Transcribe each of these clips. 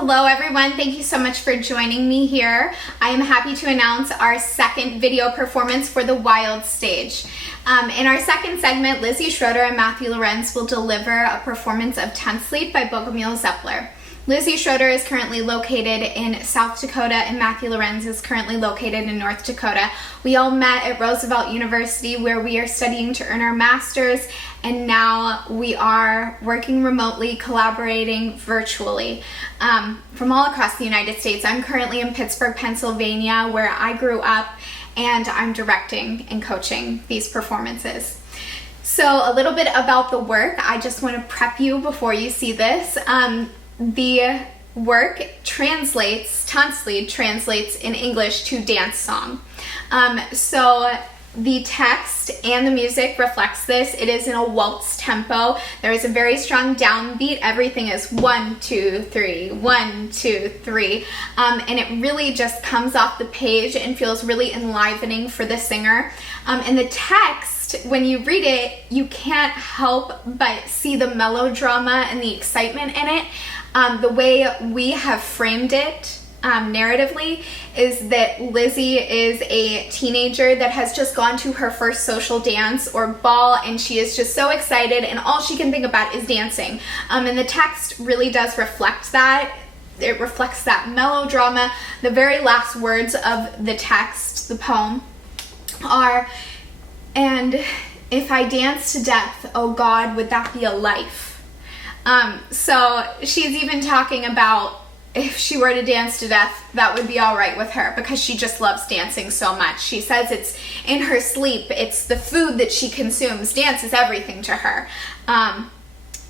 Hello everyone, thank you so much for joining me here. I am happy to announce our second video performance for the Wild stage. In our second segment, Lizzy Schroeder and Matthew Lorenz will deliver a performance of Tanzlied by Bogumil Zepler. Lizzy Schroeder is currently located in South Dakota and Matthew Lorenz is currently located in North Dakota. We all met at Roosevelt University where we are studying to earn our masters, and now we are working remotely, collaborating virtually from all across the United States. I'm currently in Pittsburgh, Pennsylvania, where I grew up, and I'm directing and coaching these performances. So a little bit about the work. I just want to prep you before you see this. The work translates, Tanzlied translates in English to dance song. So the text and the music reflects this. It is in a waltz tempo. There is a very strong downbeat. Everything is 1, 2, 3, 1, 2, 3. And it really just comes off the page and feels really enlivening for the singer. And the text, when you read it, you can't help but see the melodrama and the excitement in it. The way we have framed it narratively is that Lizzy is a teenager that has just gone to her first social dance or ball, and she is just so excited and all she can think about is dancing. And the text really does reflect that. It reflects that melodrama. The very last words of the text, the poem, are, "And if I dance to death, oh God, would that be a life?" So she's even talking about if she were to dance to death, that would be all right with her because she just loves dancing so much. She says it's in her sleep, it's the food that she consumes. Dance is everything to her.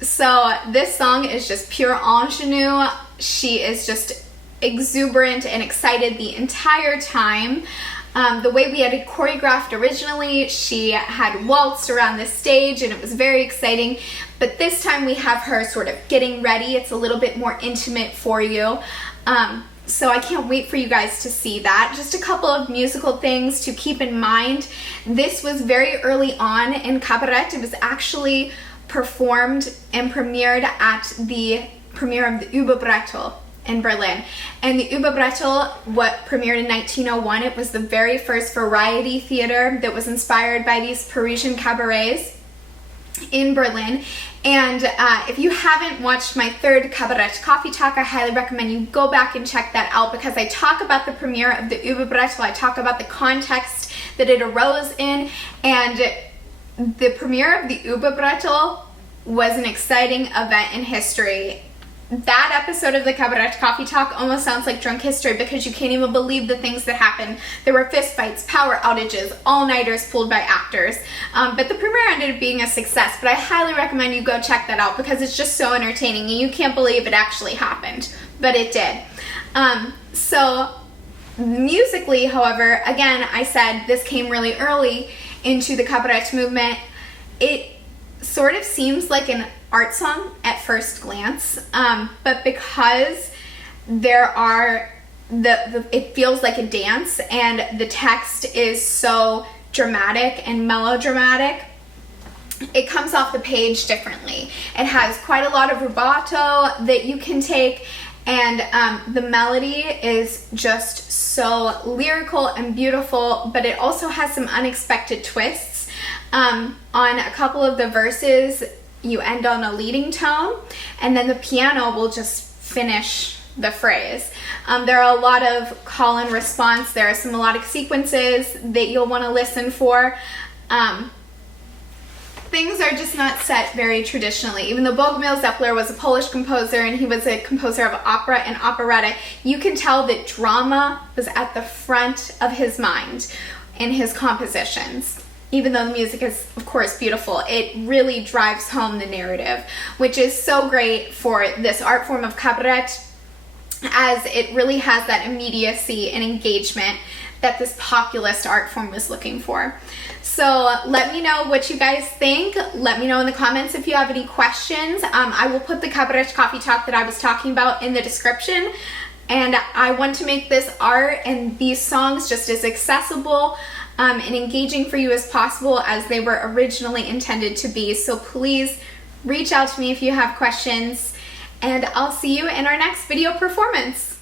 So this song is just pure ingenue. She is just exuberant and excited the entire time. The way we had it choreographed originally, she had waltzed around the stage and it was very exciting, but this time we have her sort of getting ready. It's a little bit more intimate for you. So I can't wait for you guys to see that. Just a couple of musical things to keep in mind. This was very early on in Kabarett. It was actually performed and premiered at the premiere of the Überbrettel in Berlin. And the Überbrettel, what premiered in 1901, it was the very first variety theater that was inspired by these Parisian cabarets in Berlin. And if you haven't watched my third Kabarett Coffee Talk, I highly recommend you go back and check that out because I talk about the premiere of the Überbrettel, I talk about the context that it arose in, and the premiere of the Überbrettel was an exciting event in history. That episode of the Kabarett Coffee Talk almost sounds like drunk history because you can't even believe the things that happened. There were fistfights, power outages, all-nighters pulled by actors. But the premiere ended up being a success, but I highly recommend you go check that out because it's just so entertaining and you can't believe it actually happened, but it did. So musically, however, again, I said this came really early into the Kabarett movement. It sort of seems like an art song at first glance, but because there are it feels like a dance and the text is so dramatic and melodramatic, it comes off the page differently. It has quite a lot of rubato that you can take, and the melody is just so lyrical and beautiful, but it also has some unexpected twists. On a couple of the verses, you end on a leading tone, and then the piano will just finish the phrase. There are a lot of call and response. There are some melodic sequences that you'll want to listen for. Things are just not set very traditionally. Even though Bogumil Zepler was a Polish composer and he was a composer of opera and operetta, you can tell that drama was at the front of his mind in his compositions. Even though the music is, of course, beautiful, it really drives home the narrative, which is so great for this art form of Kabarett, as it really has that immediacy and engagement that this populist art form was looking for. So let me know what you guys think. Let me know in the comments if you have any questions. I will put the Kabarett Coffee Talk that I was talking about in the description. And I want to make this art and these songs just as accessible and engaging for you as possible as they were originally intended to be. So please reach out to me if you have questions, and I'll see you in our next video performance.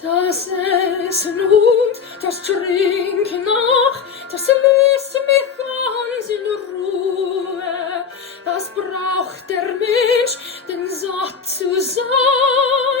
Das Essen und das Trinken noch, das löst mich ganz in Ruhe. Was braucht der Mensch, denn satt zu sein?